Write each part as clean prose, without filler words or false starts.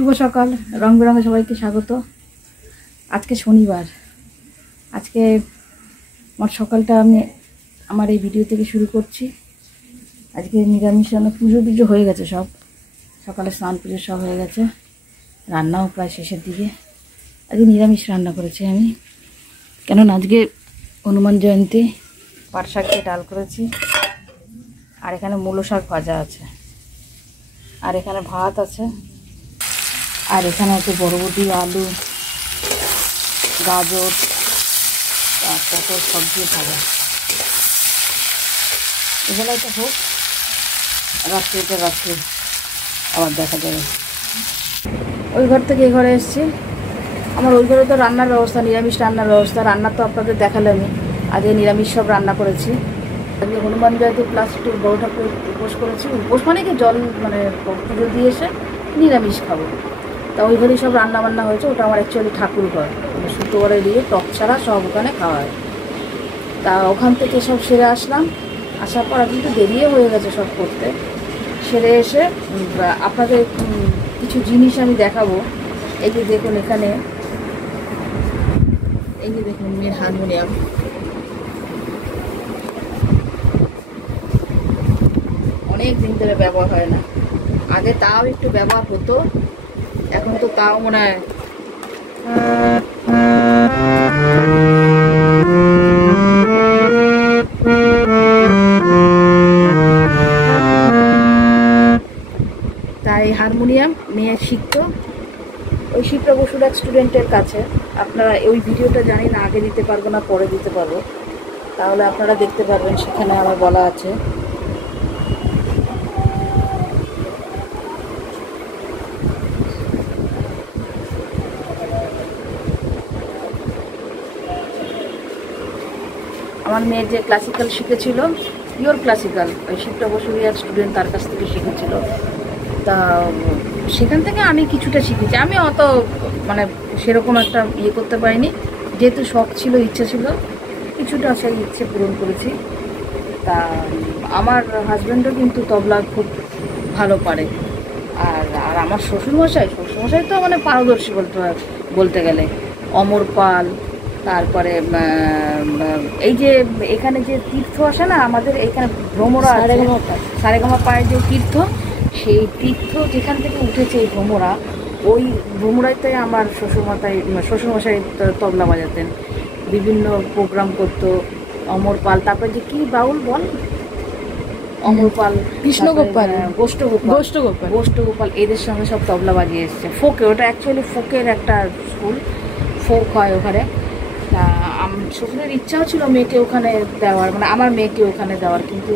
শুভ সকাল, রং বেরঙে সবাইকে স্বাগত। আজকে শনিবার। আজকে আমার সকালটা আমি আমার এই ভিডিও থেকে শুরু করছি। আজকে নিরামিষ রান্না, পুজো হয়ে গেছে, সব সকালে স্নান পুজো সব হয়ে গেছে, রান্নাও প্রায় শেষের দিকে। আজকে নিরামিষ রান্না করেছি আমি, কেননা আজকে হনুমান জয়ন্তী। পাট শাক দিয়ে ডাল করেছি, আর এখানে মূলো শাক ভাজা আছে, আর এখানে ভাত আছে, আর এখানে আছে বরবটি, আলু, গাজর, আর পটল সব দিয়ে ভাজা। এবেলাটা হোক, রাত্রিটা রাত্রে আবার দেখা যাবে। ওই ঘর থেকে এই ঘরে এসেছি। আমার ওই ঘরে তো রান্নার ব্যবস্থা, নিরামিষ রান্নার ব্যবস্থা। রান্না তো আপনাদের দেখালে আমি আগে নিরামিষ সব রান্না করেছি। আজকে হনুমান জয়ন্তী প্লাস একটু বড় ঠাকুর উপোস করেছি। উপোস মানে কি, জল মানে পুজো দিয়ে এসে নিরামিষ খাবো, তা ওই ঘরেই সব রান্না বান্না হয়েছে। ওটা আমার অ্যাকচুয়ালি ঠাকুর ঘর, মানে শুক্রবারে দিয়ে টক ছাড়া সব ওখানে খাওয়া হয়। তা ওখান থেকে সব সেরে আসলাম। আসার পর কিন্তু দেরিয়ে হয়ে গেছে সব করতে। সেরে এসে আপনাদের কিছু জিনিস আমি দেখাবো। এই যে দেখুন, এখানে এই যে দেখুন মেয়ের হারমোনিয়াম। অনেক দিন ধরে ব্যবহার হয় না। আগে তাও একটু ব্যবহার হতো, এখন তো তাও মনে হয় তাই হারমোনিয়াম মেয়ে শিখতো ওই শিপ্রা বসুর এক স্টুডেন্টের কাছে। আপনারা ওই ভিডিওটা জানি না, আগে দিতে পারবো না পরে দিতে পারবো, তাহলে আপনারা দেখতে পারবেন। সেখানে আমার বলা আছে আমার মেয়ে যে ক্লাসিক্যাল শিখেছিল, পিওর ক্লাসিক্যাল, ওই শিপ্রা বসুরই এক স্টুডেন্ট, তার কাছ থেকে শিখেছিল। তা সেখান থেকে আমি কিছুটা শিখেছি। আমি অত মানে সেরকম একটা ইয়ে করতে পারিনি, যেহেতু শখ ছিল, ইচ্ছা ছিল, কিছুটা সেই ইচ্ছে পূরণ করেছি। তা আমার হাজব্যান্ডও কিন্তু তবলা খুব ভালো পারে। আর আর আমার শ্বশুরমশাই তো মানে পারদর্শী বলতে গেলে। অমর পাল, তারপরে এই যে এখানে যে তীর্থ আসে না আমাদের এখানে, ভ্রমরা, সারেগামা পায়ের যে তীর্থ, সেই তীর্থ যেখান থেকে উঠেছে এই ভ্রমরা, ওই ভ্রমরাইতে আমার শ্বশুরমশাই তবলা বাজাতেন, বিভিন্ন প্রোগ্রাম করতো। অমর পাল, তারপরে যে কি বাউল বল, অমর পাল, কৃষ্ণগোপাল, গোষ্ঠগোপাল, এদের সঙ্গে সব তবলা বাজিয়ে এসছে। ফোকে, ওটা অ্যাকচুয়ালি ফোকের একটা স্কুল, ফোক হয় ওখানে। তা শ্বশুরের ইচ্ছাও ছিল মেয়েকে ওখানে দেওয়ার, মানে আমার মেয়েকে ওখানে দেওয়ার, কিন্তু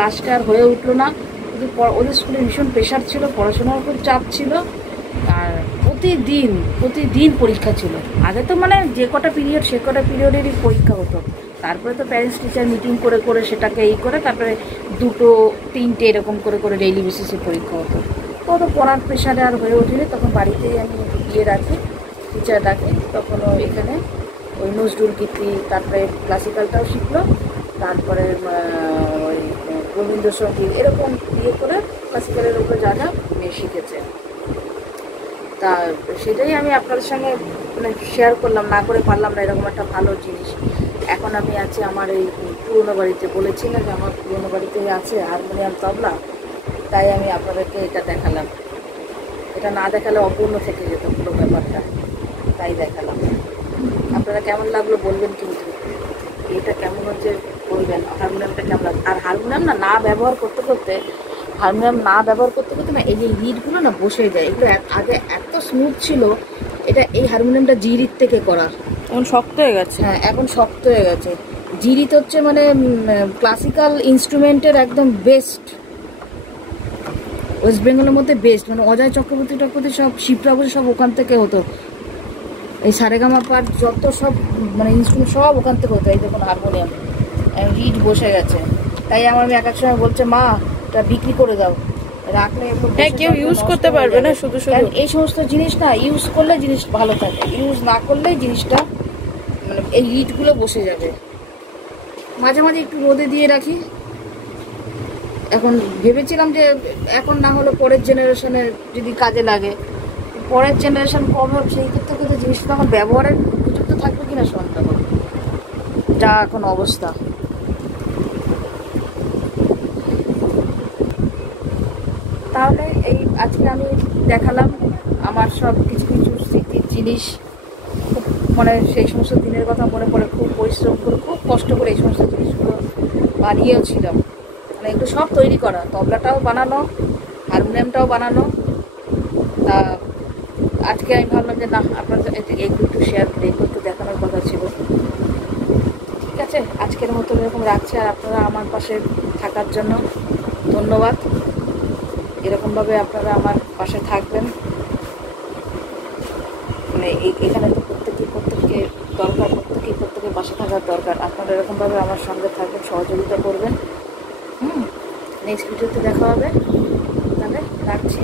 লাস্টে আর হয়ে উঠলো না। কিন্তু ওদের স্কুলে ভীষণ প্রেশার ছিল, পড়াশোনার খুব চাপ ছিল, আর প্রতিদিন পরীক্ষা ছিল। আগে তো মানে যে কটা পিরিয়ড সে কটা পিরিয়ডেরই পরীক্ষা হতো। তারপরে তো প্যারেন্টস টিচার মিটিং করে সেটাকে করে তারপরে 2, 3 এরকম করে ডেইলি বেসিসে পরীক্ষা হতো। তো পড়ার প্রেশারে আর হয়ে ওঠেনি। তখন বাড়িতেই আমি রাখি, টিচার রাখি। তখনও এখানে ওই নজরুল গীতি, তারপরে ক্লাসিক্যালটাও শিখলো, তারপরে ওই রবীন্দ্রসঙ্গীত, এরকম করে ক্লাসিক্যালের উপরে যা মেয়ে শিখেছে। তা সেটাই আমি আপনাদের সঙ্গে মানে শেয়ার করলাম, না করে পারলাম না, এরকম একটা ভালো জিনিস। এখন আমি আছি আমার এই পুরোনো বাড়িতে, বলেছি না যে আমার পুরোনো বাড়িতেই আছে হারমোনিয়াম, তবলা, তাই আমি আপনাদেরকে এটা দেখালাম। এটা না দেখালে অপূর্ণ থেকে যেত পুরো ব্যাপারটা, তাই দেখালাম। আপনারা কেমন লাগলো বলবেন, কিন্তু এটা কেমন হচ্ছে বলবেন, হারমোনিয়ামটা কেমন লাগবে। আর হারমোনিয়াম না ব্যবহার করতে করতে না, এই যে রিডগুলো না বসে যায়। এগুলো আগে এত স্মুথ ছিল, এটা এই হারমোনিয়ামটা জিরির থেকে করার, এখন শক্ত হয়ে গেছে। হ্যাঁ, এখন শক্ত হয়ে গেছে। জিরিত হচ্ছে মানে ক্লাসিক্যাল ইনস্ট্রুমেন্টের একদম বেস্ট, ওয়েস্ট বেঙ্গলের মধ্যে বেস্ট। মানে অজয় চক্রবর্তী সব, শিপ্রা বসে সব ওখান থেকে হতো। এই সারেগামা পার যত সব মানে ইনস্ট্রুমেন্ট সব ওখান থেকে হতো। এই দেখুন হারমোনিয়াম রিড বসে গেছে। তাই আমার এক এক সময় বলছে, মা এটা বিক্রি করে দাও, রাখলে কেউ ইউজ করতে পারবে না। শুধু এই সমস্ত জিনিস না ইউজ করলে জিনিস ভালো থাকে, ইউজ না করলেই জিনিসটা মানে এই রিডগুলো বসে যাবে। মাঝে মাঝে একটু রোদে দিয়ে রাখি। এখন ভেবেছিলাম যে এখন না হলে পরের জেনারেশনে যদি কাজে লাগে, পরের জেনারেশন কবে হবে সেই ক্ষেত্রে কিন্তু জিনিসটা এখন ব্যবহারের উপযুক্ত থাকবে কিনা সন্দেহ, যা এখন অবস্থা। তাহলে এই আজকে আমি দেখালাম আমার সব কিছু কিছু স্মৃতির জিনিস। খুব মানে সেই সমস্ত দিনের কথা মনে পড়ে, খুব পরিশ্রম করে খুব কষ্ট করে এই সমস্ত জিনিসগুলো বানিয়েও ছিলাম। মানে এগুলো সব তৈরি করা, তবলাটাও বানানো, হারমোনিয়ামটাও বানানো। তা আজকে আমি ভাবলাম যে না, আপনাদের এগুলো একটু শেয়ার করে এগুলো একটু দেখানোর কথা ছিল। ঠিক আছে, আজকের মতো এরকম রাখছি। আর আপনারা আমার পাশে থাকার জন্য ধন্যবাদ। এরকমভাবে আপনারা আমার পাশে থাকবেন। মানে এখানে তো প্রত্যেকে দরকার, প্রত্যেকের পাশে থাকার দরকার। আপনারা এরকমভাবে আমার সঙ্গে থাকবেন, সহযোগিতা করবেন। নেক্সট ভিডিওতে দেখা হবে। তাহলে রাখছি।